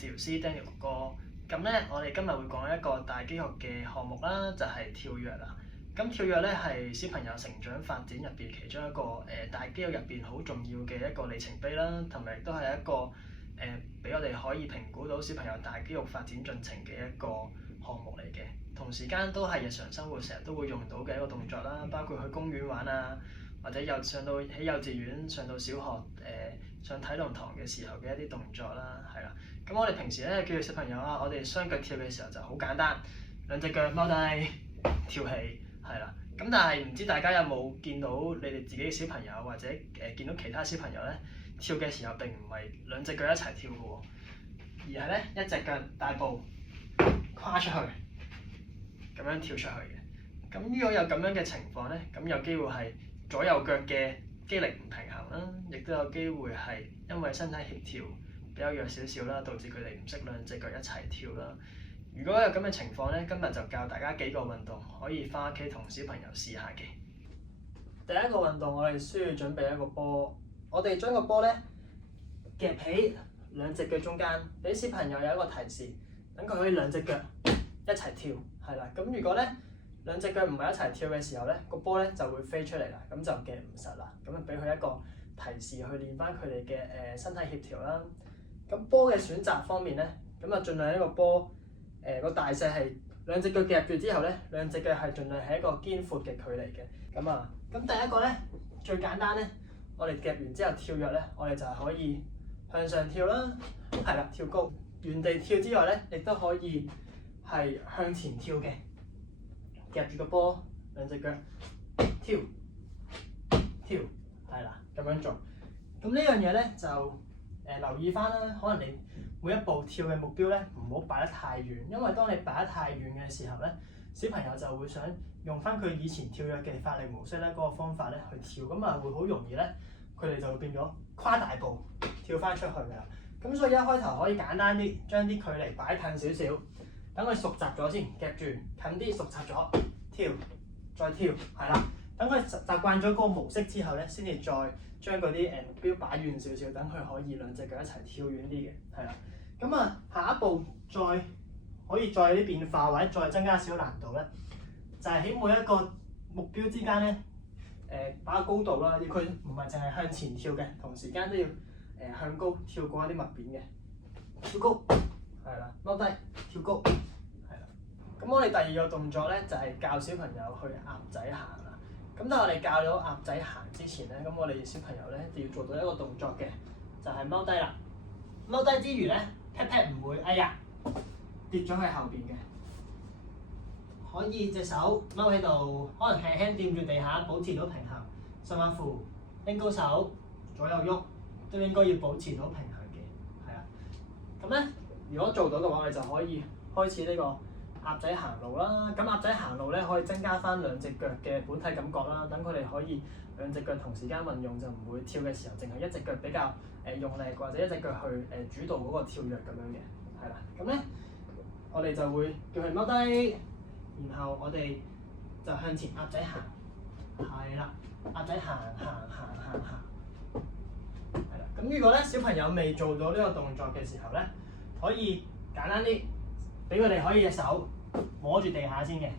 治療師 Daniel 哥哥。咁咧，我哋今日會講一個大肌肉嘅項目啦，就係跳躍啦。咁跳躍咧係小朋友成長發展入邊其中一個大肌肉入邊好重要嘅一個里程碑啦，同埋亦都係一個俾我哋可以評估到小朋友大肌肉發展進程嘅一個項目嚟嘅。同時間都係日常生活成日都會用到嘅一個動作啦，包括去公園玩啊，或者上到喺幼稚園上到小學上體能堂嘅時候嘅一啲動作啦，係啦。咁我哋平時咧叫小朋友啊，我哋雙腳跳嘅時候就好簡單，兩隻腳踎低跳起，係啦。咁但係唔知大家有冇見到你哋自己嘅小朋友或者見到其他小朋友咧跳嘅時候並唔係兩隻腳一齊跳嘅喎，而係咧一隻腳大步跨出去，咁樣跳出去嘅。咁如果有咁樣嘅情況咧，咁有機會係左右腳嘅肌力唔平衡啦，亦都有機會係因為身體協調比較弱少少啦，導致佢哋唔識兩隻腳一齊跳啦。如果有咁嘅情況咧，今日就教大家幾個運動可以返屋企同小朋友試下嘅。第一個運動我哋需要準備一個波，我哋將個波咧夾喺兩隻腳中間，俾小朋友有一個提示，等佢可以兩隻腳一齊跳，係啦。咁如果咧兩隻腳唔係一齊跳嘅時候咧，個波咧就會飛出嚟啦，咁就夾唔實啦。咁啊俾佢一個提示去練翻佢哋嘅身體協調啦。咁波嘅選擇方面咧，咁啊盡量一個波個大細係兩隻腳夾住之後咧，兩隻腳係盡量係一個肩闊嘅距離嘅。咁第一個咧最簡單咧，我哋夾完之後跳躍咧，我哋就係可以向上跳啦，係啦，跳高，原地跳之外咧，亦都可以係向前跳嘅。夾住個波，兩隻腳跳，係啦，咁樣做。咁呢樣嘢咧就留意翻啦，可能你每一步跳嘅目標咧唔好擺得太遠，因為當你擺得太遠嘅時候咧，小朋友就會想用翻佢以前跳躍嘅發力模式咧嗰個方法咧去跳，咁啊會好容易咧佢哋就會變咗跨大步跳翻出去㗎啦。咁所以一開頭可以簡單啲，將啲距離擺近少少。等佢熟習咗先，夾住近啲，熟習咗，跳，再跳，係啦。等佢習慣咗嗰個模式之後咧，先至再將嗰啲目標擺遠少少，等佢可以兩隻腳一齊跳遠啲嘅，係啦。咁啊，下一步可以再有啲變化或者再增加少難度咧，就係喺每一個目標之間咧，把個高度啦，要佢唔係淨係向前跳嘅，同時間都要向高跳過一啲物件嘅，跳高。係啦，踎低跳高，係啦。咁我哋第二個動作咧就係教小朋友去鴨仔行啦。咁但係我哋教咗鴨仔行之前咧，咁我哋小朋友咧就要做到一個動作嘅，就係踎低啦。踎低之餘咧，pat pat 唔會哎呀跌咗去後邊嘅，可以隻手踎喺度，可能輕輕掂住地下，保持到平衡。甚至乎拎高手左右喐，都應該要保持到平衡嘅，係啦。咁咧。如果做到嘅話，我哋就可以開始呢個鴨仔行路啦。咁鴨仔行路咧，可以增加翻兩隻腳嘅本體感覺啦。等佢哋可以兩隻腳同時間運用，就唔會跳嘅時候淨係一隻腳比較用力，或者一隻腳去主導嗰個跳躍咁樣嘅，係啦。咁咧，我哋就會叫佢踎低，然後我哋就向前鴨仔行，係啦，鴨仔行，係啦。咁如果咧小朋友未做到呢個動作嘅時候咧，可以簡單啲，俾佢哋可以隻手摸住地下先嘅，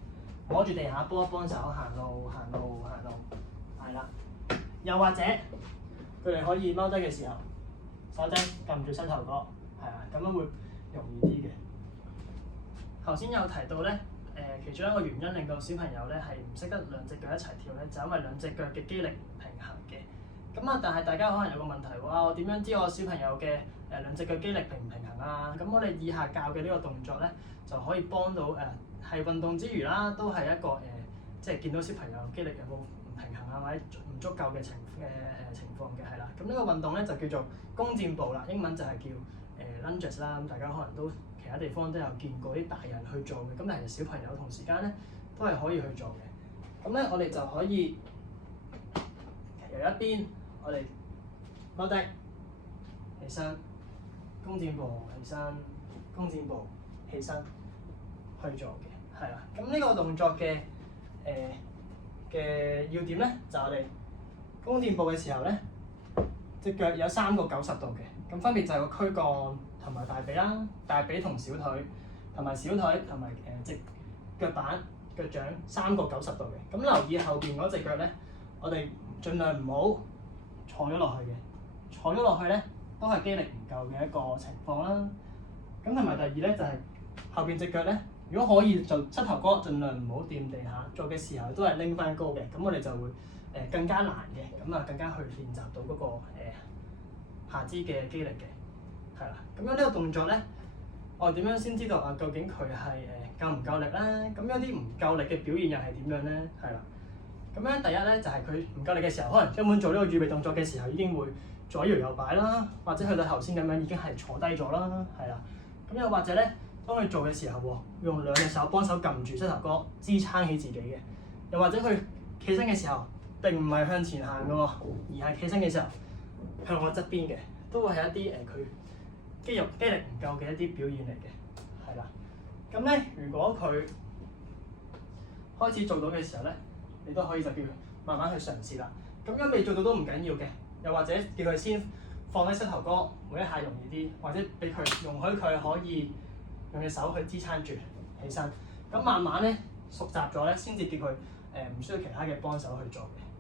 摸住地下幫一幫手行路，係啦。又或者佢哋可以踎低嘅時候，手踭撳住膝頭哥，係啦，咁樣會容易啲嘅。頭先有提到咧，其中一個原因令到小朋友咧係唔識得兩隻腳一齊跳咧，就因為兩隻腳嘅肌力唔平衡嘅。咁啊，但係大家可能有個問題喎，我點樣知我小朋友嘅兩隻腳肌力平唔平衡啊？咁我哋以下教嘅呢個動作咧，就可以幫到係運動之餘啦，都係一個即係見到小朋友肌力有冇唔平衡啊，或者唔足夠嘅情況嘅，係啦。咁呢個運動咧就叫做弓箭步啦，英文就係叫lunges 啦。咁大家可能都其他地方都有見過啲大人去做嘅，咁但係小朋友同時間咧都係可以去做嘅。咁咧我哋就可以由一邊。我哋踎低，起身，弓箭步，起身，弓箭步，起身，去做嘅，係啦。咁呢個動作嘅要點咧，就係我哋弓箭步嘅時候咧，隻腳有3個90度嘅，咁分別就係個軀幹同埋大髀啦，大髀同小腿，同埋小腿同埋隻腳板、腳掌3個90度嘅。咁留意後邊嗰隻腳咧，我哋盡量唔好坐咗落去嘅，坐咗落去咧都係肌力唔夠嘅一個情況啦。咁同埋第二咧就係後邊隻腳咧，如果可以就膝頭哥盡量唔好掂地下，做嘅時候都係拎翻高嘅，咁我哋就會更加難嘅，咁啊更加去練習到嗰個下肢嘅肌力嘅，係啦。咁樣呢個動作咧，我哋點樣先知道啊？究竟佢係夠唔夠力咧？咁有啲唔夠力嘅表現又係點樣咧？係啦。咁樣第一咧就係佢唔夠力嘅時候，可能根本做呢個預備動作嘅時候已經會左搖右擺啦，或者去到頭先咁樣已經係坐低咗啦，係啦。咁又或者咧，當佢做嘅時候喎，用兩隻手幫手撳住膝頭哥支撐起自己嘅，又或者佢企身嘅時候並唔係向前行嘅喎，而係企身嘅時候向我側邊嘅，都會係一啲佢肌力唔夠嘅一啲表現嚟嘅，係啦。咁咧，如果佢開始做到嘅時候咧，你都可以就叫佢慢慢去嘗試啦。咁樣未做到都唔緊要嘅，又或者叫佢先放低膝頭哥，每一下容易啲，或者俾佢容許佢可以用隻手去支撐住起身。咁慢慢咧熟習咗咧，先至叫佢唔需要其他嘅幫手去做嘅。